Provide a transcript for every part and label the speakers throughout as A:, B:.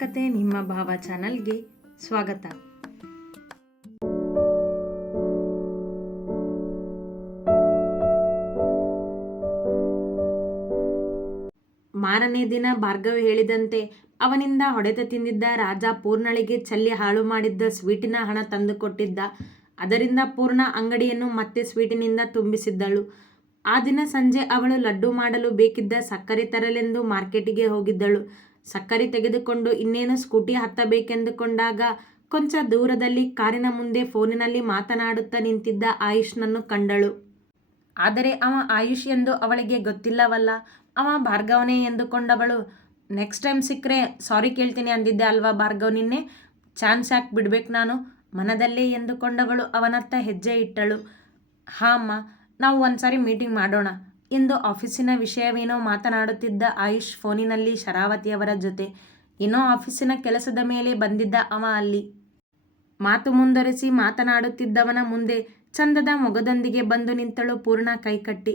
A: ಕತೆ ನಿಮ್ಮ ಭಾವ ಚಾನಲ್ಗೆ ಸ್ವಾಗತ. ಮಾರನೇ ದಿನ ಭಾರ್ಗವ್ ಹೇಳಿದಂತೆ ಅವನಿಂದ ಹೊಡೆತ ತಿಂದಿದ್ದ ರಾಜ ಪೂರ್ಣಳಿಗೆ ಚಲ್ಲಿ ಹಾಳು ಮಾಡಿದ್ದ ಸ್ವೀಟಿನ ಹಣ ತಂದುಕೊಟ್ಟಿದ್ದ. ಅದರಿಂದ ಪೂರ್ಣ ಅಂಗಡಿಯನ್ನು ಮತ್ತೆ ಸ್ವೀಟಿನಿಂದ ತುಂಬಿಸಿದ್ದಳು. ಆ ದಿನ ಸಂಜೆ ಅವಳು ಲಡ್ಡು ಮಾಡಲು ಬೇಕಿದ್ದ ಸಕ್ಕರೆ ತರಲೆಂದು ಮಾರ್ಕೆಟಿಗೆ ಹೋಗಿದ್ದಳು. ಸಕ್ಕರೆ ತೆಗೆದುಕೊಂಡು ಇನ್ನೇನು ಸ್ಕೂಟಿ ಹತ್ತಬೇಕೆಂದುಕೊಂಡಾಗ ಕೊಂಚ ದೂರದಲ್ಲಿ ಕಾರಿನ ಮುಂದೆ ಫೋನಿನಲ್ಲಿ ಮಾತನಾಡುತ್ತಾ ನಿಂತಿದ್ದ ಆಯುಷ್ನನ್ನು ಕಂಡಳು. ಆದರೆ ಅವ ಆಯುಷ್ ಎಂದು ಅವಳಿಗೆ ಗೊತ್ತಿಲ್ಲವಲ್ಲ. ಅವ ಭಾರ್ಗವನೇ ಎಂದುಕೊಂಡವಳು. ನೆಕ್ಸ್ಟ್ ಟೈಮ್ ಸಿಕ್ಕರೆ ಸಾರಿ ಕೇಳ್ತೀನಿ ಅಂದಿದ್ದೆ ಅಲ್ವಾ ಭಾರ್ಗವ್ ನಿನ್ನೆ? ಚಾನ್ಸ್ ಯಾಕೆ ಬಿಡ್ಬೇಕು ನಾನು? ಮನದಲ್ಲೇ ಎಂದುಕೊಂಡವಳು ಅವನತ್ತ ಹೆಜ್ಜೆ ಇಟ್ಟಳು. ಹಾಂ ಅಮ್ಮ, ನಾವು ಒಂದ್ಸಾರಿ ಮೀಟಿಂಗ್ ಮಾಡೋಣ. ಎಂದು ಆಫೀಸಿನ ವಿಷಯವೇನೋ ಮಾತನಾಡುತ್ತಿದ್ದ ಆಯುಷ್ ಫೋನಿನಲ್ಲಿ ಶರಾವತಿಯವರ ಜೊತೆ. ಇನ್ನೋ ಆಫೀಸಿನ ಕೆಲಸದ ಮೇಲೆ ಬಂದಿದ್ದ ಅವ ಅಲ್ಲಿ. ಮಾತು ಮುಂದುವರೆಸಿ ಮಾತನಾಡುತ್ತಿದ್ದವನ ಮುಂದೆ ಚಂದದ ಮೊಗದೊಂದಿಗೆ ಬಂದು ನಿಂತಳು ಪೂರ್ಣ ಕೈಕಟ್ಟಿ.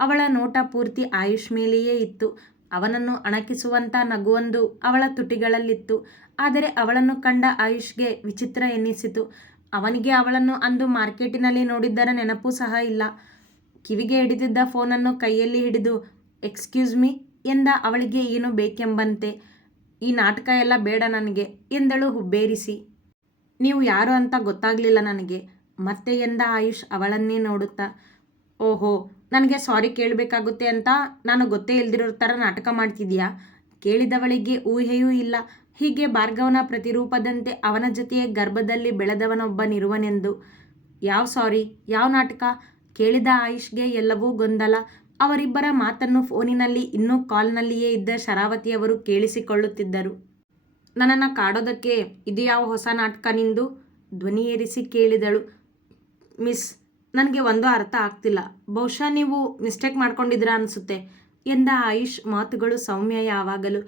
A: ಅವಳ ನೋಟ ಪೂರ್ತಿ ಆಯುಷ್ ಮೇಲೆಯೇ ಇತ್ತು. ಅವನನ್ನು ಅಣಕಿಸುವಂತ ನಗುವೊಂದು ಅವಳ ತುಟಿಗಳಲ್ಲಿತ್ತು. ಆದರೆ ಅವಳನ್ನು ಕಂಡ ಆಯುಷ್ಗೆ ವಿಚಿತ್ರ ಎನ್ನಿಸಿತು. ಅವನಿಗೆ ಅವಳನ್ನು ಅಂದು ಮಾರ್ಕೆಟಿನಲ್ಲಿ ನೋಡಿದ್ದರ ನೆನಪೂ ಸಹ ಇಲ್ಲ. ಕಿವಿಗೆ ಹಿಡಿದಿದ್ದ ಫೋನನ್ನು ಕೈಯಲ್ಲಿ ಹಿಡಿದು, ಎಕ್ಸ್ಕ್ಯೂಸ್ ಮೀ ಎಂದ ಅವಳಿಗೆ ಏನು ಬೇಕೆಂಬಂತೆ, ಈ ನಾಟಕ ಎಲ್ಲ ಬೇಡ ನನಗೆ ಎಂದಳು ಹುಬ್ಬೇರಿಸಿ. ನೀವು ಯಾರು ಅಂತ ಗೊತ್ತಾಗಲಿಲ್ಲ ನನಗೆ ಮತ್ತೆ ಎಂದ ಆಯುಷ್ ಅವಳನ್ನೇ ನೋಡುತ್ತಾ. ಓಹೋ, ನನಗೆ ಸಾರಿ ಕೇಳಬೇಕಾಗುತ್ತೆ ಅಂತ ನಾನು ಗೊತ್ತೇ ಇಲ್ದಿರೋ ಥರ ನಾಟಕ ಮಾಡ್ತಿದ್ಯಾ ಕೇಳಿದವಳಿಗೆ ಊಹೆಯೂ ಇಲ್ಲ. ಹೀಗೆ ಭಾರ್ಗವನ ಪ್ರತಿರೂಪದಂತೆ ಅವನ ಜೊತೆಯೇ ಗರ್ಭದಲ್ಲಿ ಬೆಳೆದವನೊಬ್ಬನಿರುವನೆಂದು. ಯಾವ ಸಾರಿ? ಯಾವ ನಾಟಕ? ಕೇಳಿದ ಆಯುಷ್ಗೆ ಎಲ್ಲವೂ ಗೊಂದಲ. ಅವರಿಬ್ಬರ ಮಾತನ್ನು ಫೋನಿನಲ್ಲಿ, ಇನ್ನೂ ಕಾಲ್ನಲ್ಲಿಯೇ ಇದ್ದ ಶರಾವತಿಯವರು ಕೇಳಿಸಿಕೊಳ್ಳುತ್ತಿದ್ದರು. ನನ್ನನ್ನು ಕಾಡೋದಕ್ಕೆ ಇದು ಯಾವ ಹೊಸ ನಾಟಕ ನಿಂದು? ಧ್ವನಿ ಏರಿಸಿ ಕೇಳಿದಳು. ಮಿಸ್, ನನಗೆ ಒಂದು ಅರ್ಥ ಆಗ್ತಿಲ್ಲ. ಬಹುಶಃ ನೀವು ಮಿಸ್ಟೇಕ್ ಮಾಡ್ಕೊಂಡಿದ್ದೀರಾ ಅನಿಸುತ್ತೆ, ಎಂದ ಆಯುಷ್ ಮಾತುಗಳು ಸೌಮ್ಯ ಯಾವಾಗಲೂ.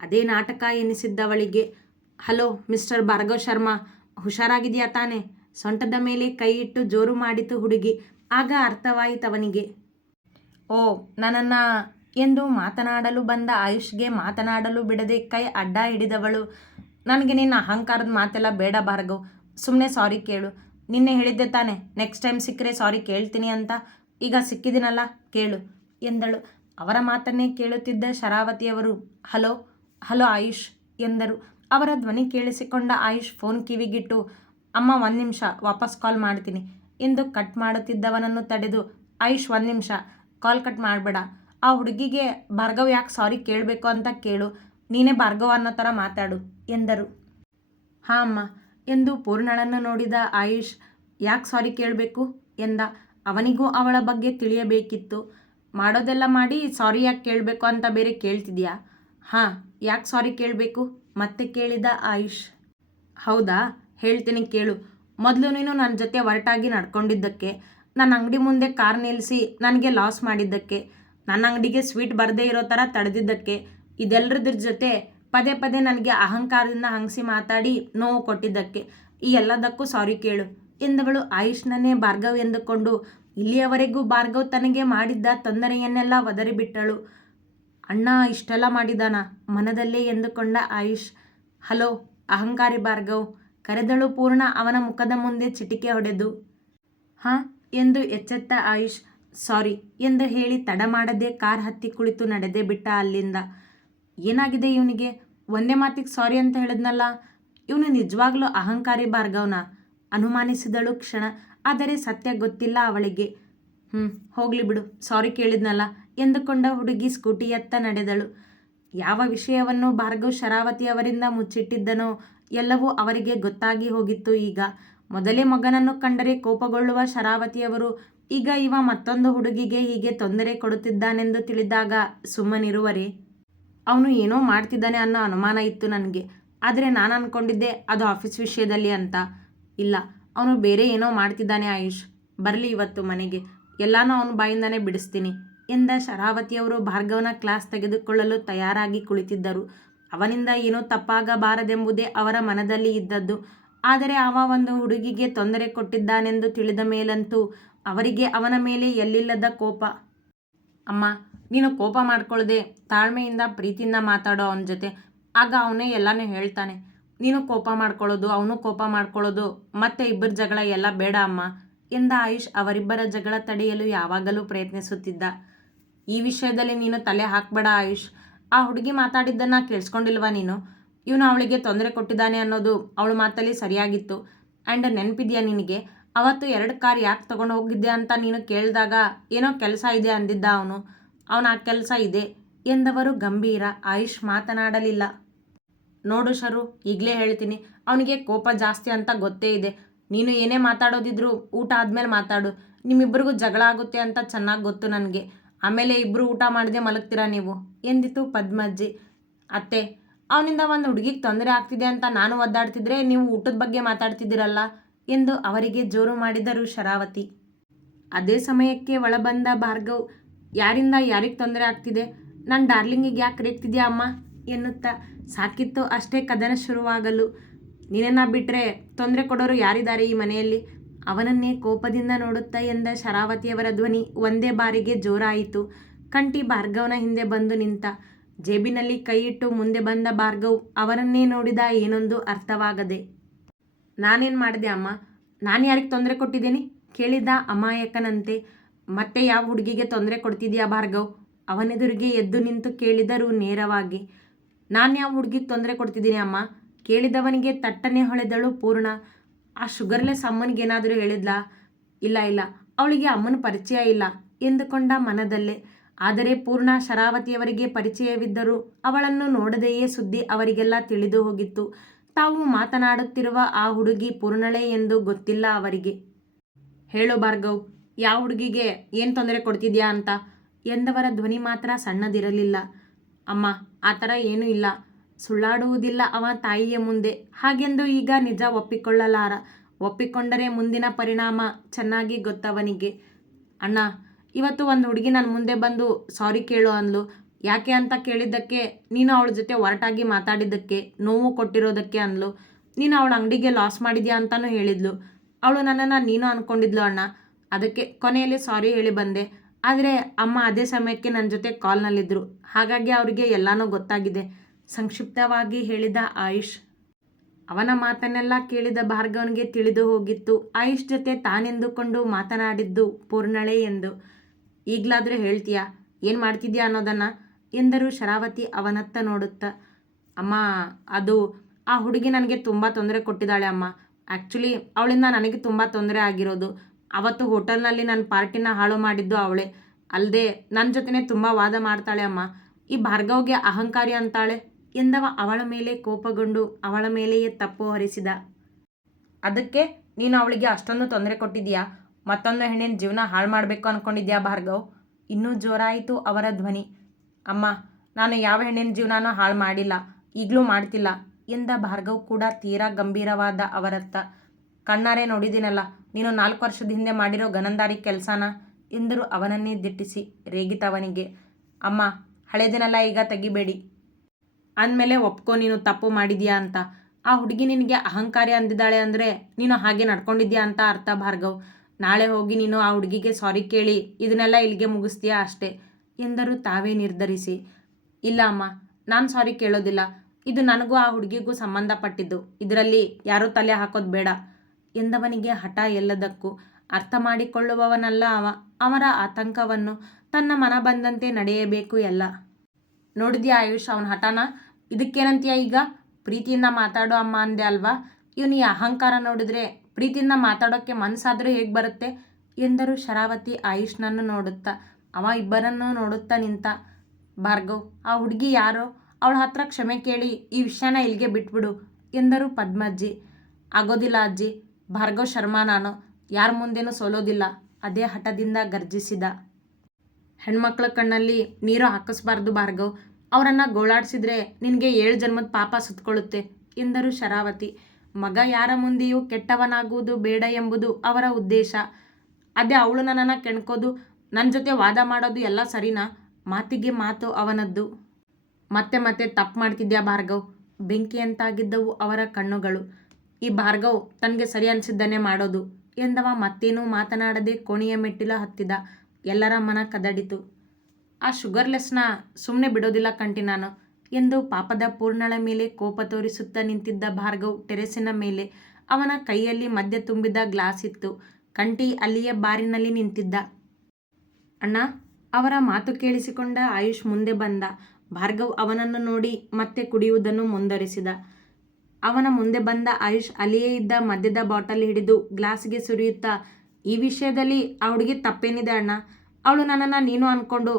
A: ಅದೇ ನಾಟಕ ಎನಿಸಿದ್ದವಳಿಗೆ, ಹಲೋ, ಮಿಸ್ಟರ್ ಭಾರ್ಗವ್ ಶರ್ಮಾ, ಹುಷಾರಾಗಿದೆಯಾ ತಾನೆ? ಸೊಂಟದ ಮೇಲೆ ಕೈ ಇಟ್ಟು ಜೋರು ಮಾಡಿತು ಹುಡುಗಿ. ಆಗ ಅರ್ಥವಾಯಿತವನಿಗೆ. ಓ, ನನ್ನನ್ನು ಎಂದು ಮಾತನಾಡಲು ಬಂದ ಆಯುಷ್ಗೆ ಮಾತನಾಡಲು ಬಿಡದೆ ಕೈ ಅಡ್ಡ ಹಿಡಿದವಳು. ನನಗೆ ನಿನ್ನ ಅಹಂಕಾರದ ಮಾತೆಲ್ಲ ಬೇಡ ಭಾರ್ಗವ್. ಸುಮ್ಮನೆ ಸಾರಿ ಕೇಳು. ನಿನ್ನೆ ಹೇಳಿದ್ದೆ ತಾನೆ ನೆಕ್ಸ್ಟ್ ಟೈಮ್ ಸಿಕ್ಕರೆ ಸಾರಿ ಕೇಳ್ತೀನಿ ಅಂತ. ಈಗ ಸಿಕ್ಕಿದಿನಲ್ಲ, ಕೇಳು, ಎಂದಳು. ಅವರ ಮಾತನ್ನೇ ಕೇಳುತ್ತಿದ್ದ ಶರಾವತಿಯವರು, ಹಲೋ ಹಲೋ ಆಯುಷ್, ಎಂದರು. ಅವರ ಧ್ವನಿ ಕೇಳಿಸಿಕೊಂಡ ಆಯುಷ್ ಫೋನ್ ಕಿವಿಗಿಟ್ಟು, ಅಮ್ಮ, ಒಂದು ನಿಮಿಷ, ವಾಪಸ್ ಕಾಲ್ ಮಾಡ್ತೀನಿ. ಎಂದು ಕಟ್ ಮಾಡುತ್ತಿದ್ದವನನ್ನು ತಡೆದು ಆಯುಷ್ ಒಂದು ನಿಮಿಷ, ಕಾಲ್ ಕಟ್ ಮಾಡಬೇಡ. ಆ ಹುಡುಗಿಗೆ ಭಾರ್ಗವ್ ಯಾಕೆ ಸಾರಿ ಕೇಳಬೇಕು ಅಂತ ಕೇಳು. ನೀನೇ ಭಾರ್ಗವ ಅನ್ನೋ ಥರ ಮಾತಾಡು, ಎಂದರು. ಹಾಂ, ಅಮ್ಮ, ಎಂದು ಪೂರ್ಣಳನ್ನು ನೋಡಿದ ಆಯುಷ್, ಯಾಕೆ ಸಾರಿ ಕೇಳಬೇಕು? ಎಂದ. ಅವನಿಗೂ ಅವಳ ಬಗ್ಗೆ ತಿಳಿಯಬೇಕಿತ್ತು. ಮಾಡೋದೆಲ್ಲ ಮಾಡಿ ಸಾರಿ ಯಾಕೆ ಕೇಳಬೇಕು ಅಂತ ಬೇರೆ ಕೇಳ್ತಿದ್ಯಾ? ಹಾಂ, ಯಾಕೆ ಸಾರಿ ಕೇಳಬೇಕು? ಮತ್ತೆ ಕೇಳಿದ ಆಯುಷ್. ಹೌದಾ? ಹೇಳ್ತೀನಿ ಕೇಳು. ಮೊದಲು ನೀನು ನನ್ನ ಜೊತೆ ಒರಟಾಗಿ ನಡ್ಕೊಂಡಿದ್ದಕ್ಕೆ ನನ್ನ ಅಂಗಡಿ ಮುಂದೆ ಕಾರ್ ನಿಲ್ಲಿಸಿ ನನಗೆ ಲಾಸ್ ಮಾಡಿದ್ದಕ್ಕೆ ನನ್ನ ಅಂಗಡಿಗೆ ಸ್ವೀಟ್ ಬರದೇ ಇರೋ ಥರ ತಡೆದಿದ್ದಕ್ಕೆ ಇದೆಲ್ಲರದ್ರ ಜೊತೆ ಪದೇ ಪದೇ ನನಗೆ ಅಹಂಕಾರದಿಂದ ಹಂಗಿಸಿ ಮಾತಾಡಿ ನೋವು ಕೊಟ್ಟಿದ್ದಕ್ಕೆ, ಈ ಎಲ್ಲದಕ್ಕೂ ಸಾರಿ ಕೇಳು ಎಂದವಳು ಆಯುಷ್ನನ್ನೇ ಭಾರ್ಗವ್ ಎಂದುಕೊಂಡು ಇಲ್ಲಿಯವರೆಗೂ ಭಾರ್ಗವ್ ತನಗೆ ಮಾಡಿದ್ದ ತೊಂದರೆಯನ್ನೆಲ್ಲ ಒದರಿಬಿಟ್ಟಳು. ಅಣ್ಣ, ಇಷ್ಟೆಲ್ಲ ಮಾಡಿದಾನ ಮನದಲ್ಲೇ ಎಂದುಕೊಂಡ ಆಯುಷ್, ಹಲೋ, ಅಹಂಕಾರಿ ಭಾರ್ಗವ್ ಕರೆದಳು ಪೂರ್ಣ ಅವನ ಮುಖದ ಮುಂದೆ ಚಿಟಿಕೆ ಹೊಡೆದು, ಹಾಂ? ಎಂದು ಎಚ್ಚೆತ್ತ ಆಯುಷ್, ಸಾರಿ, ಎಂದು ಹೇಳಿ ತಡ ಮಾಡದೆ ಕಾರ್ ಹತ್ತಿ ಕುಳಿತು ನಡೆದೇ ಬಿಟ್ಟ ಅಲ್ಲಿಂದ. ಏನಾಗಿದೆ ಇವನಿಗೆ? ಒಂದೇ ಮಾತಿಗೆ ಸಾರಿ ಅಂತ ಹೇಳಿದ್ನಲ್ಲ? ಇವನು ನಿಜವಾಗ್ಲೂ ಅಹಂಕಾರಿ ಭಾರ್ಗವ್ನ, ಅನುಮಾನಿಸಿದಳು ಕ್ಷಣ. ಆದರೆ ಸತ್ಯ ಗೊತ್ತಿಲ್ಲ ಅವಳಿಗೆ. ಹ್ಞೂ ಹೋಗಲಿ ಬಿಡು, ಸಾರಿ ಕೇಳಿದ್ನಲ್ಲ, ಎಂದುಕೊಂಡ ಹುಡುಗಿ ಸ್ಕೂಟಿಯತ್ತ ನಡೆದಳು. ಯಾವ ವಿಷಯವನ್ನು ಭಾರ್ಗವ್ ಶರಾವತಿ ಅವರಿಂದ ಮುಚ್ಚಿಟ್ಟಿದ್ದನೋ ಎಲ್ಲವೂ ಅವರಿಗೆ ಗೊತ್ತಾಗಿ ಹೋಗಿತ್ತು. ಈಗ ಮೊದಲೇ ಮಗನನ್ನು ಕಂಡರೆ ಕೋಪಗೊಳ್ಳುವ ಶರಾವತಿಯವರು, ಈಗ ಇವ ಮತ್ತೊಂದು ಹುಡುಗಿಗೆ ಹೀಗೆ ತೊಂದರೆ ಕೊಡುತ್ತಿದ್ದಾನೆಂದು ತಿಳಿದಾಗ ಸುಮ್ಮನಿರುವರೇ. ಅವನು ಏನೋ ಮಾಡ್ತಿದ್ದಾನೆ ಅನ್ನೋ ಅನುಮಾನ ಇತ್ತು ನನಗೆ. ಆದರೆ ನಾನು ಅಂದ್ಕೊಂಡಿದ್ದೆ ಅದು ಆಫೀಸ್ ವಿಷಯದಲ್ಲಿ ಅಂತ. ಇಲ್ಲ, ಅವನು ಬೇರೆ ಏನೋ ಮಾಡ್ತಿದ್ದಾನೆ ಆಯುಷ್. ಬರಲಿ ಇವತ್ತು ಮನೆಗೆ. ಎಲ್ಲನೂ ಅವನ ಬಾಯಿಂದನೇ ಬಿಡಿಸ್ತೀನಿ ಎಂದ ಶರಾವತಿಯವರು ಭಾರ್ಗವನ ಕ್ಲಾಸ್ ತೆಗೆದುಕೊಳ್ಳಲು ತಯಾರಾಗಿ ಕುಳಿತಿದ್ದರು. ಅವನಿಂದ ಏನೋ ತಪ್ಪಾಗಬಾರದೆಂಬುದೇ ಅವರ ಮನದಲ್ಲಿ ಇದ್ದದ್ದು. ಆದರೆ ಅವ ಒಂದು ಹುಡುಗಿಗೆ ತೊಂದರೆ ಕೊಟ್ಟಿದ್ದಾನೆಂದು ತಿಳಿದ ಮೇಲಂತೂ ಅವರಿಗೆ ಅವನ ಮೇಲೆ ಎಲ್ಲಿಲ್ಲದ ಕೋಪ. ಅಮ್ಮ, ನೀನು ಕೋಪ ಮಾಡ್ಕೊಳ್ಳದೆ ತಾಳ್ಮೆಯಿಂದ ಪ್ರೀತಿಯಿಂದ ಮಾತಾಡೋ ಅವನ ಜೊತೆ. ಆಗ ಅವನೇ ಎಲ್ಲನೂ ಹೇಳ್ತಾನೆ, ನೀನು ಕೋಪ ಮಾಡ್ಕೊಳ್ಳೋದು, ಅವನು ಕೋಪ ಮಾಡ್ಕೊಳ್ಳೋದು, ಮತ್ತೆ ಇಬ್ಬರ ಜಗಳ ಎಲ್ಲ ಬೇಡ ಅಮ್ಮ ಎಂದ ಆಯುಷ್ ಅವರಿಬ್ಬರ ಜಗಳ ತಡೆಯಲು ಯಾವಾಗಲೂ ಪ್ರಯತ್ನಿಸುತ್ತಿದ್ದ. ಈ ವಿಷಯದಲ್ಲಿ ನೀನು ತಲೆ ಹಾಕ್ಬೇಡ ಆಯುಷ್. ಆ ಹುಡುಗಿ ಮಾತಾಡಿದ್ದನ್ನು ಕೇಳಿಸ್ಕೊಂಡಿಲ್ವಾ ನೀನು? ಇವನು ಅವಳಿಗೆ ತೊಂದರೆ ಕೊಟ್ಟಿದ್ದಾನೆ ಅನ್ನೋದು ಅವಳ ಮಾತಲ್ಲಿ ಸರಿಯಾಗಿತ್ತು. ಆ್ಯಂಡ್ ನೆನಪಿದೆಯಾ ನಿನಗೆ? ಅವತ್ತು ಎರಡು ಕಾರ್ ಯಾಕೆ ತೊಗೊಂಡು ಹೋಗಿದ್ದೆ ಅಂತ ನೀನು ಕೇಳಿದಾಗ ಏನೋ ಕೆಲಸ ಇದೆ ಅಂದಿದ್ದ ಅವನು. ಅವನ ಆ ಕೆಲಸ ಇದೆ ಎಂದವರು ಗಂಭೀರ ಆಯುಷ್ ಮಾತನಾಡಲಿಲ್ಲ. ನೋಡು ಶರು, ಈಗಲೇ ಹೇಳ್ತೀನಿ, ಅವನಿಗೆ ಕೋಪ ಜಾಸ್ತಿ ಅಂತ ಗೊತ್ತೇ ಇದೆ. ನೀನು ಏನೇ ಮಾತಾಡೋದಿದ್ರು ಊಟ ಆದಮೇಲೆ ಮಾತಾಡು. ನಿಮ್ಮಿಬ್ಬರಿಗೂ ಜಗಳ ಆಗುತ್ತೆ ಅಂತ ಚೆನ್ನಾಗಿ ಗೊತ್ತು ನನಗೆ. ಆಮೇಲೆ ಇಬ್ಬರು ಊಟ ಮಾಡಿದೆ ಮಲಗ್ತೀರಾ ನೀವು? ಎಂದಿತು ಪದ್ಮಜ್ಜಿ. ಅತ್ತೆ, ಅವನಿಂದ ಒಂದು ಹುಡುಗಿಗೆ ತೊಂದರೆ ಆಗ್ತಿದೆ ಅಂತ ನಾನು ಒದ್ದಾಡ್ತಿದ್ರೆ ನೀವು ಊಟದ ಬಗ್ಗೆ ಮಾತಾಡ್ತಿದ್ದೀರಲ್ಲ? ಎಂದು ಅವರಿಗೆ ಜೋರು ಮಾಡಿದರು ಶರಾವತಿ. ಅದೇ ಸಮಯಕ್ಕೆ ಒಳಬಂದ ಭಾರ್ಗವ್, ಯಾರಿಂದ ಯಾರಿಗೆ ತೊಂದರೆ ಆಗ್ತಿದೆ? ನನ್ನ ಡಾರ್ಲಿಂಗಿಗೆ ಯಾಕೆ ರೇಗ್ತಿದ್ಯಾ ಅಮ್ಮ? ಎನ್ನುತ್ತಾ ಸಾಕಿತ್ತು ಅಷ್ಟೇ ಕದನ ಶುರುವಾಗಲು. ನೀನೇನ ಬಿಟ್ಟರೆ ತೊಂದರೆ ಕೊಡೋರು ಯಾರಿದ್ದಾರೆ ಈ ಮನೆಯಲ್ಲಿ? ಅವನನ್ನೇ ಕೋಪದಿಂದ ನೋಡುತ್ತಾ ಎಂದ ಶರಾವತಿಯವರ ಧ್ವನಿ ಒಂದೇ ಬಾರಿಗೆ ಜೋರಾಯಿತು. ಕಂಟಿ ಭಾರ್ಗವನ ಹಿಂದೆ ಬಂದು ನಿಂತ. ಜೇಬಿನಲ್ಲಿ ಕೈಯಿಟ್ಟು ಮುಂದೆ ಬಂದ ಭಾರ್ಗವ್ ಅವರನ್ನೇ ನೋಡಿದ ಏನೊಂದು ಅರ್ಥವಾಗದೆ. ನಾನೇನು ಮಾಡಿದೆ ಅಮ್ಮ? ನಾನು ಯಾರಿಗೆ ತೊಂದರೆ ಕೊಟ್ಟಿದ್ದೀನಿ? ಕೇಳಿದ ಅಮಾಯಕನಂತೆ. ಮತ್ತೆ ಯಾವ ಹುಡುಗಿಗೆ ತೊಂದರೆ ಕೊಡ್ತಿದ್ಯಾ ಭಾರ್ಗವ್? ಅವನೆದುರಿಗೆ ಎದ್ದು ನಿಂತು ಕೇಳಿದರು ನೇರವಾಗಿ. ನಾನು ಯಾವ ಹುಡುಗಿಗೆ ತೊಂದರೆ ಕೊಡ್ತಿದ್ದೀನಿ ಅಮ್ಮ? ಕೇಳಿದವನಿಗೆ ತಟ್ಟನೆ ಹೊಳೆದಳು ಪೂರ್ಣ. ಆ ಶುಗರ್ಲೆಸ್ ಅಮ್ಮನಿಗೇನಾದರೂ ಹೇಳಿದ್ಲಾ? ಇಲ್ಲ ಇಲ್ಲ. ಅವಳಿಗೆ ಅಮ್ಮನ ಪರಿಚಯ ಇಲ್ಲ ಎಂದುಕೊಂಡ ಮನದಲ್ಲೇ. ಆದರೆ ಪೂರ್ಣ ಶರಾವತಿಯವರಿಗೆ ಪರಿಚಯವಿದ್ದರೂ ಅವಳನ್ನು ನೋಡದೆಯೇ ಸುದ್ದಿ ಅವರಿಗೆಲ್ಲ ತಿಳಿದು ಹೋಗಿತ್ತು. ತಾವು ಮಾತನಾಡುತ್ತಿರುವ ಆ ಹುಡುಗಿ ಪೂರ್ಣಳೆ ಎಂದು ಗೊತ್ತಿಲ್ಲ ಅವರಿಗೆ. ಹೇಳು ಭಾರ್ಗವ್, ಯಾವ ಹುಡುಗಿಗೆ ಏನು ತೊಂದರೆ ಕೊಡ್ತಿದ್ಯಾ ಅಂತ? ಎಂದವರ ಧ್ವನಿ ಮಾತ್ರ ಸಣ್ಣದಿರಲಿಲ್ಲ. ಅಮ್ಮ, ಆ ಥರ ಏನೂ ಇಲ್ಲ. ಸುಳ್ಳಾಡುವುದಿಲ್ಲ ಅವ ತಾಯಿಯ ಮುಂದೆ. ಹಾಗೆಂದು ಈಗ ನಿಜ ಒಪ್ಪಿಕೊಳ್ಳಲಾರ. ಒಪ್ಪಿಕೊಂಡರೆ ಮುಂದಿನ ಪರಿಣಾಮ ಚೆನ್ನಾಗಿ ಗೊತ್ತವನಿಗೆ. ಅಣ್ಣ, ಇವತ್ತು ಒಂದು ಹುಡುಗಿ ನನ್ನ ಮುಂದೆ ಬಂದು ಸಾರಿ ಕೇಳು ಅಂದ್ಲು. ಯಾಕೆ ಅಂತ ಕೇಳಿದ್ದಕ್ಕೆ ನೀನು ಅವಳ ಜೊತೆ ಹೊರಟಾಗಿ ಮಾತಾಡಿದ್ದಕ್ಕೆ, ನೋವು ಕೊಟ್ಟಿರೋದಕ್ಕೆ ಅಂದ್ಲು. ನೀನು ಅವಳ ಅಂಗಡಿಗೆ ಲಾಸ್ ಮಾಡಿದ್ಯಾ ಅಂತಲೂ ಹೇಳಿದ್ಲು. ಅವಳು ನನ್ನನ್ನು ನೀನು ಅಂದ್ಕೊಂಡಿದ್ಲು ಅಣ್ಣ. ಅದಕ್ಕೆ ಕೊನೆಯಲ್ಲಿ ಸಾರಿ ಹೇಳಿ ಬಂದೆ. ಆದರೆ ಅಮ್ಮ ಅದೇ ಸಮಯಕ್ಕೆ ನನ್ನ ಜೊತೆ ಕಾಲ್ನಲ್ಲಿದ್ದರು ಹಾಗಾಗಿ ಅವರಿಗೆ ಎಲ್ಲನೂ ಗೊತ್ತಾಗಿದೆ. ಸಂಕ್ಷಿಪ್ತವಾಗಿ ಹೇಳಿದ ಆಯುಷ್, ಅವನ ಮಾತನ್ನೆಲ್ಲ ಕೇಳಿದ ಭಾರ್ಗವನಿಗೆ ತಿಳಿದು ಹೋಗಿತ್ತು. ಆಯುಷ್ ಜೊತೆ ತಾನೆಂದುಕೊಂಡು ಮಾತನಾಡಿದ್ದು ಪೂರ್ಣಳೆ ಎಂದು. ಈಗಲಾದರೂ ಹೇಳ್ತೀಯಾ, ಏನು ಮಾಡ್ತಿದ್ಯಾ ಅನ್ನೋದನ್ನು ಎಂದರು ಶರಾವತಿ ಅವನತ್ತ ನೋಡುತ್ತಾ. ಅಮ್ಮ, ಅದು ಆ ಹುಡುಗಿ ನನಗೆ ತುಂಬ ತೊಂದರೆ ಕೊಟ್ಟಿದ್ದಾಳೆ ಅಮ್ಮ. ಆ್ಯಕ್ಚುಲಿ ಅವಳಿಂದ ನನಗೆ ತುಂಬ ತೊಂದರೆ ಆಗಿರೋದು. ಅವತ್ತು ಹೋಟೆಲ್ನಲ್ಲಿ ನನ್ನ ಪಾರ್ಟಿನ ಹಾಳು ಮಾಡಿದ್ದು ಅವಳೇ. ಅಲ್ಲದೆ ನನ್ನ ಜೊತೆನೇ ತುಂಬ ವಾದ ಮಾಡ್ತಾಳೆ ಅಮ್ಮ. ಈ ಭಾರ್ಗವ್ಗೆ ಅಹಂಕಾರಿ ಅಂತಾಳೆ. ಎಂದವ ಅವಳ ಮೇಲೆ ಕೋಪಗೊಂಡು ಅವಳ ಮೇಲೆಯೇ ತಪ್ಪು ಹೊರಿಸಿದ. ಅದಕ್ಕೆ ನೀನು ಅವಳಿಗೆ ಅಷ್ಟೊಂದು ತೊಂದರೆ ಕೊಟ್ಟಿದ್ಯಾ ಮತ್ತೊಂದು ಹೆಣ್ಣಿನ ಜೀವನ ಹಾಳು ಮಾಡಬೇಕು ಅಂದ್ಕೊಂಡಿದ್ಯಾ ಭಾರ್ಗವ್? ಇನ್ನೂ ಜೋರಾಯಿತು ಅವರ ಧ್ವನಿ. ಅಮ್ಮ, ನಾನು ಯಾವ ಹೆಣ್ಣಿನ ಜೀವನನೂ ಹಾಳು ಮಾಡಿಲ್ಲ, ಈಗಲೂ ಮಾಡ್ತಿಲ್ಲ ಎಂದ ಭಾರ್ಗವ್ ಕೂಡ ತೀರಾ ಗಂಭೀರವಾದ ಅವರತ್ತ ಕಣ್ಣಾರೆ ನೋಡಿದಿನಲ್ಲ ನೀನು ನಾಲ್ಕು ವರ್ಷದ ಹಿಂದೆ ಮಾಡಿರೋ ಗನಂದಾರಿ ಕೆಲಸನ? ಎಂದರು ಅವನನ್ನೇ ದಿಟ್ಟಿಸಿ ರೇಗಿತವನಿಗೆ ಅಮ್ಮ, ಹಳೆದಿನಲ್ಲ ಈಗ ತೆಗಿಬೇಡಿ. ಅಂದಮೇಲೆ ಒಪ್ಕೊ, ನೀನು ತಪ್ಪು ಮಾಡಿದ್ಯಾ ಅಂತ. ಆ ಹುಡುಗಿ ನಿನಗೆ ಅಹಂಕಾರ ಅಂದಿದ್ದಾಳೆ ಅಂದರೆ ನೀನು ಹಾಗೆ ನಡ್ಕೊಂಡಿದ್ಯಾ ಅಂತ ಅರ್ಥ ಭಾರ್ಗವ್. ನಾಳೆ ಹೋಗಿ ನೀನು ಆ ಹುಡುಗಿಗೆ ಸಾರಿ ಕೇಳಿ, ಇದನ್ನೆಲ್ಲ ಇಲ್ಲಿಗೆ ಮುಗಿಸ್ತೀಯಾ ಅಷ್ಟೇ ಎಂದರು ತಾವೇ ನಿರ್ಧರಿಸಿ. ಇಲ್ಲ ಅಮ್ಮ, ನಾನು ಸಾರಿ ಕೇಳೋದಿಲ್ಲ. ಇದು ನನಗೂ ಆ ಹುಡುಗಿಗೂ ಸಂಬಂಧಪಟ್ಟಿದ್ದು. ಇದರಲ್ಲಿ ಯಾರೂ ತಲೆ ಹಾಕೋದು ಬೇಡ ಎಂದವನಿಗೆ ಹಠ ಎಲ್ಲದಕ್ಕೂ. ಅರ್ಥ ಮಾಡಿಕೊಳ್ಳುವವನಲ್ಲ ಅವ, ಅವರ ಆತಂಕವನ್ನು ತನ್ನ ಮನ ಬಂದಂತೆ ನಡೆಯಬೇಕು ಎಲ್ಲ. ನೋಡಿದ್ಯಾ ಆಯುಷ್ ಅವನ ಹಠನ? ಇದಕ್ಕೇನಂತೀಯ ಈಗ? ಪ್ರೀತಿಯಿಂದ ಮಾತಾಡೋ ಅಮ್ಮ ಅಂದೆ ಅಲ್ವಾ? ಇವನು ಈ ಅಹಂಕಾರ ನೋಡಿದ್ರೆ ಪ್ರೀತಿಯಿಂದ ಮಾತಾಡೋಕ್ಕೆ ಮನಸ್ಸಾದರೂ ಹೇಗೆ ಬರುತ್ತೆ? ಎಂದರು ಶರಾವತಿ ಆಯುಷ್ನನ್ನು ನೋಡುತ್ತಾ. ಅವ ಇಬ್ಬರನ್ನು ನೋಡುತ್ತಾ ನಿಂತ. ಭಾರ್ಗವ್, ಆ ಹುಡುಗಿ ಯಾರೋ? ಅವಳ ಹತ್ರ ಕ್ಷಮೆ ಕೇಳಿ ಈ ವಿಷಯನ ಇಲ್ಲಿಗೆ ಬಿಟ್ಬಿಡು ಎಂದರು ಪದ್ಮಜ್ಜಿ. ಆಗೋದಿಲ್ಲ ಅಜ್ಜಿ. ಭಾರ್ಗವ್ ಶರ್ಮಾ ನಾನು. ಯಾರ ಮುಂದೇನೂ ಸೋಲೋದಿಲ್ಲ. ಅದೇ ಹಠದಿಂದ ಗರ್ಜಿಸಿದ. ಹೆಣ್ಮಕ್ಳ ಕಣ್ಣಲ್ಲಿ ನೀರು ಹಾಕಿಸ್ಬಾರ್ದು ಭಾರ್ಗವ್. ಅವರನ್ನು ಗೋಳಾಡಿಸಿದ್ರೆ ನಿನಗೆ ಏಳು ಜನ್ಮದ ಪಾಪ ಸುತ್ತಕೊಳ್ಳುತ್ತೆ ಎಂದರು ಶರಾವತಿ. ಮಗ ಯಾರ ಮುಂದೆಯೂ ಕೆಟ್ಟವನಾಗುವುದು ಬೇಡ ಎಂಬುದು ಅವರ ಉದ್ದೇಶ. ಅದೇ ಅವಳು ನನ್ನನ್ನು ಕೆಣ್ಕೋದು ನನ್ನ ಜೊತೆ ವಾದ ಮಾಡೋದು ಎಲ್ಲ ಸರಿನಾ? ಮಾತಿಗೆ ಮಾತು ಅವನದ್ದು. ಮತ್ತೆ ಮತ್ತೆ ತಪ್ಪು ಮಾಡ್ತಿದ್ಯಾ ಭಾರ್ಗವ್? ಬೆಂಕಿಯಂತಾಗಿದ್ದವು ಅವರ ಕಣ್ಣುಗಳು. ಈ ಭಾರ್ಗವ್ ತನಗೆ ಸರಿ ಅನಿಸಿದ್ದನ್ನೇ ಮಾಡೋದು ಎಂದವ ಮತ್ತೇನೂ ಮಾತನಾಡದೆ ಕೋಣೆಯ ಮೆಟ್ಟಿಲ ಹತ್ತಿದ. ಎಲ್ಲರ ಮನ ಕದಡಿತು. ಆ ಶುಗರ್ಲೆಸ್ನ ಸುಮ್ಮನೆ ಬಿಡೋದಿಲ್ಲ ಕಂಟಿ ನಾನು. ಎಂದು ಪಾಪದ ಪೂರ್ಣಳ ಮೇಲೆ ಕೋಪ ತೋರಿಸುತ್ತಾ ನಿಂತಿದ್ದ ಭಾರ್ಗವ್ ಟೆರೆಸಿನ ಮೇಲೆ ಅವನ ಕೈಯಲ್ಲಿ ಮದ್ಯ ತುಂಬಿದ ಗ್ಲಾಸ್ ಇತ್ತು. ಕಂಟಿ ಅಲ್ಲಿಯೇ ಬಾರಿನಲ್ಲಿ ನಿಂತಿದ್ದ. ಅಣ್ಣ, ಅವರ ಮಾತು ಕೇಳಿಸಿಕೊಂಡ ಆಯುಷ್ ಮುಂದೆ ಬಂದ. ಭಾರ್ಗವ್ ಅವನನ್ನು ನೋಡಿ ಮತ್ತೆ ಕುಡಿಯುವುದನ್ನು ಮುಂದುವರಿಸಿದ. ಅವನ ಮುಂದೆ ಬಂದ ಆಯುಷ್ ಅಲ್ಲಿಯೇ ಇದ್ದ ಮದ್ಯದ ಬಾಟಲ್ ಹಿಡಿದು ಗ್ಲಾಸ್ಗೆ ಸುರಿಯುತ್ತಾ ಈ ವಿಷಯದಲ್ಲಿ ಆ ಹುಡುಗಿ ತಪ್ಪೇನಿದೆ ಅಣ್ಣ. ಅವಳು ನನ್ನನ್ನು ನೀನು ಅಂದ್ಕೊಂಡು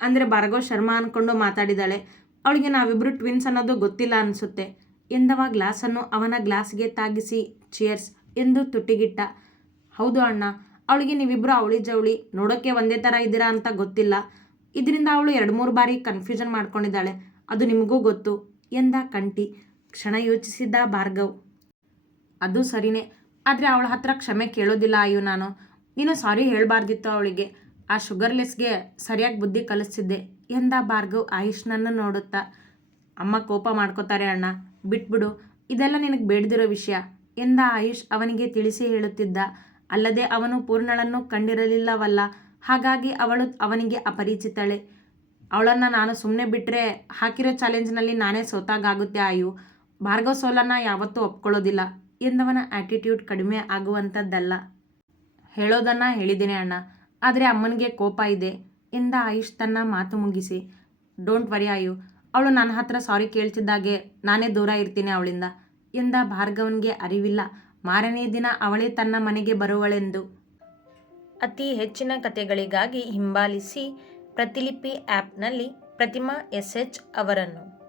A: ಅಂದರೆ ಭಾರ್ಗವ್ ಶರ್ಮಾ ಅಂದ್ಕೊಂಡು ಮಾತಾಡಿದಾಳೆ. ಅವಳಿಗೆ ನಾವಿಬ್ಬರು ಟ್ವಿನ್ಸ್ ಅನ್ನೋದು ಗೊತ್ತಿಲ್ಲ ಅನಿಸುತ್ತೆ. ಎಂದವ ಗ್ಲಾಸನ್ನು ಅವನ ಗ್ಲಾಸ್ಗೆ ತಾಗಿಸಿ ಚಿಯರ್ಸ್ ಎಂದು ತುಟ್ಟಿಗಿಟ್ಟ. ಹೌದು ಅಣ್ಣ, ಅವಳಿಗೆ ನೀವಿಬ್ಬರು ಅವಳಿ ಜವಳಿ ನೋಡೋಕ್ಕೆ ಒಂದೇ ಥರ ಇದ್ದೀರಾ ಅಂತ ಗೊತ್ತಿಲ್ಲ. ಇದರಿಂದ ಅವಳು ಎರಡು ಮೂರು ಬಾರಿ ಕನ್ಫ್ಯೂಷನ್ ಮಾಡ್ಕೊಂಡಿದ್ದಾಳೆ. ಅದು ನಿಮಗೂ ಗೊತ್ತು ಎಂದ ಕಂಟಿ ಕ್ಷಣ ಯೋಚಿಸಿದ್ದ ಭಾರ್ಗವ್. ಅದು ಸರಿನೇ ಆದರೆ ಅವಳ ಹತ್ರ ಕ್ಷಮೆ ಕೇಳೋದಿಲ್ಲ, ಅಯ್ಯೋ ನಾನು. ನೀನು ಸಾರಿ ಹೇಳಬಾರ್ದಿತ್ತು ಅವಳಿಗೆ. ಆ ಶುಗರ್ಲೆಸ್ಗೆ ಸರಿಯಾಗಿ ಬುದ್ಧಿ ಕಲಿಸ್ತಿದ್ದೆ. ಎಂದ ಭಾರ್ಗವ್ ಆಯುಷ್ನನ್ನು ನೋಡುತ್ತಾ, ಅಮ್ಮ ಕೋಪ ಮಾಡ್ಕೋತಾರೆ ಅಣ್ಣ, ಬಿಟ್ಬಿಡು, ಇದೆಲ್ಲ ನಿನಗೆ ಬೇಡದಿರೋ ವಿಷಯ. ಎಂದ ಆಯುಷ್ ಅವನಿಗೆ ತಿಳಿಸಿ ಹೇಳುತ್ತಿದ್ದ, ಅಲ್ಲದೆ ಅವನು ಪೂರ್ಣಳನ್ನು ಕಂಡಿರಲಿಲ್ಲವಲ್ಲ, ಹಾಗಾಗಿ ಅವಳು ಅವನಿಗೆ ಅಪರಿಚಿತಳೆ. ಅವಳನ್ನು ನಾನು ಸುಮ್ಮನೆ ಬಿಟ್ಟರೆ ಹಾಕಿರೋ ಚಾಲೆಂಜ್ನಲ್ಲಿ ನಾನೇ ಸೋತಾಗುತ್ತೆ ಆಯು ಭಾರ್ಗವ್ ಸೋಲನ್ನು ಯಾವತ್ತೂ ಒಪ್ಕೊಳ್ಳೋದಿಲ್ಲ. ಎಂದವನ ಆ್ಯಟಿಟ್ಯೂಡ್ ಕಡಿಮೆ ಆಗುವಂಥದ್ದಲ್ಲ ಹೇಳೋದನ್ನು ಹೇಳಿದ್ದೀನಿ ಅಣ್ಣ. ಆದರೆ ಅಮ್ಮನಿಗೆ ಕೋಪ ಇದೆ ಎಂದ ಆಯುಷ್ ತನ್ನ ಮಾತು ಮುಗಿಸಿ. Don't worry Ayu. ಅವಳು ನನ್ನ ಹತ್ರ ಸಾರಿ ಕೇಳ್ತಿದ್ದಾಗೆ ನಾನೇ ದೂರ ಇರ್ತೀನಿ ಅವಳಿಂದ ಎಂದ ಭಾರ್ಗವನಿಗೆ ಅರಿವಿಲ್ಲ. ಮಾರನೇ ದಿನ ಅವಳೇ ತನ್ನ ಮನೆಗೆ ಬರುವಳೆಂದು. ಅತಿ ಹೆಚ್ಚಿನ ಕಥೆಗಳಿಗಾಗಿ ಹಿಂಬಾಲಿಸಿ ಪ್ರತಿಲಿಪಿ ಆ್ಯಪ್ನಲ್ಲಿ ಪ್ರತಿಮಾ ಎಸ್ ಎಚ್ ಅವರನ್ನು.